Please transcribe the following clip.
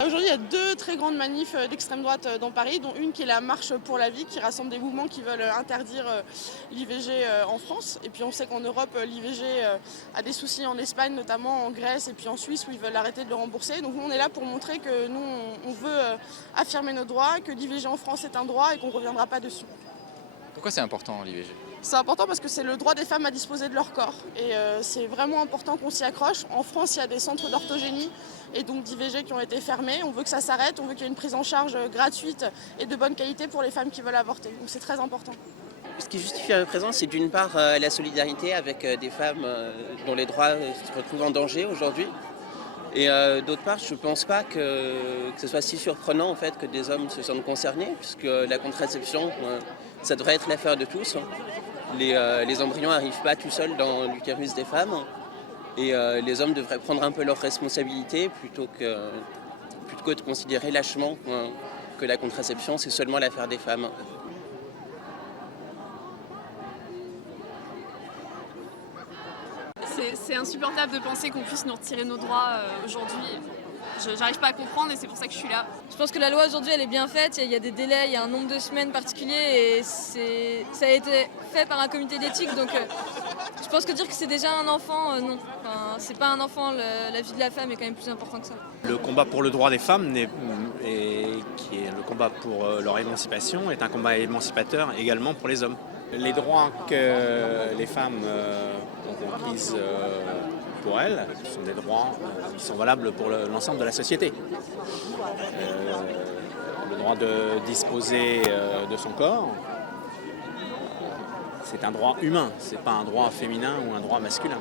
Aujourd'hui, il y a deux très grandes manifs d'extrême droite dans Paris, dont une qui est la Marche pour la vie, qui rassemble des mouvements qui veulent interdire l'IVG en France. Et puis on sait qu'en Europe, l'IVG a des soucis en Espagne, notamment en Grèce et puis en Suisse, où ils veulent arrêter de le rembourser. Donc nous, on est là pour montrer que nous, on veut affirmer nos droits, que l'IVG en France est un droit et qu'on ne reviendra pas dessus. Pourquoi c'est important l'IVG? C'est important parce que c'est le droit des femmes à disposer de leur corps. Et c'est vraiment important qu'on s'y accroche. En France, il y a des centres d'orthogénie et donc d'IVG qui ont été fermés. On veut que ça s'arrête, on veut qu'il y ait une prise en charge gratuite et de bonne qualité pour les femmes qui veulent avorter. Donc c'est très important. Ce qui justifie ma présence, c'est d'une part la solidarité avec des femmes dont les droits se retrouvent en danger aujourd'hui. Et d'autre part, je ne pense pas que ce soit si surprenant en fait, que des hommes se sentent concernés, puisque la contraception, ça devrait être l'affaire de tous. Les embryons n'arrivent pas tout seuls dans l'utérus des femmes. Et les hommes devraient prendre un peu leurs responsabilités plutôt que de considérer lâchement que la contraception, c'est seulement l'affaire des femmes. C'est insupportable de penser qu'on puisse nous retirer nos droits aujourd'hui. J'arrive pas à comprendre et c'est pour ça que je suis là. Je pense que la loi aujourd'hui elle est bien faite, il y a des délais, il y a un nombre de semaines particulier et ça a été fait par un comité d'éthique donc je pense que dire que c'est déjà un enfant, non. Enfin, c'est pas un enfant, la vie de la femme est quand même plus important que ça. Le combat pour le droit des femmes, qui est le combat pour leur émancipation, est un combat émancipateur également pour les hommes. Les droits que les femmes ont conquis pour elles sont des droits qui sont valables pour l'ensemble de la société. Le droit de disposer de son corps, c'est un droit humain, c'est pas un droit féminin ou un droit masculin.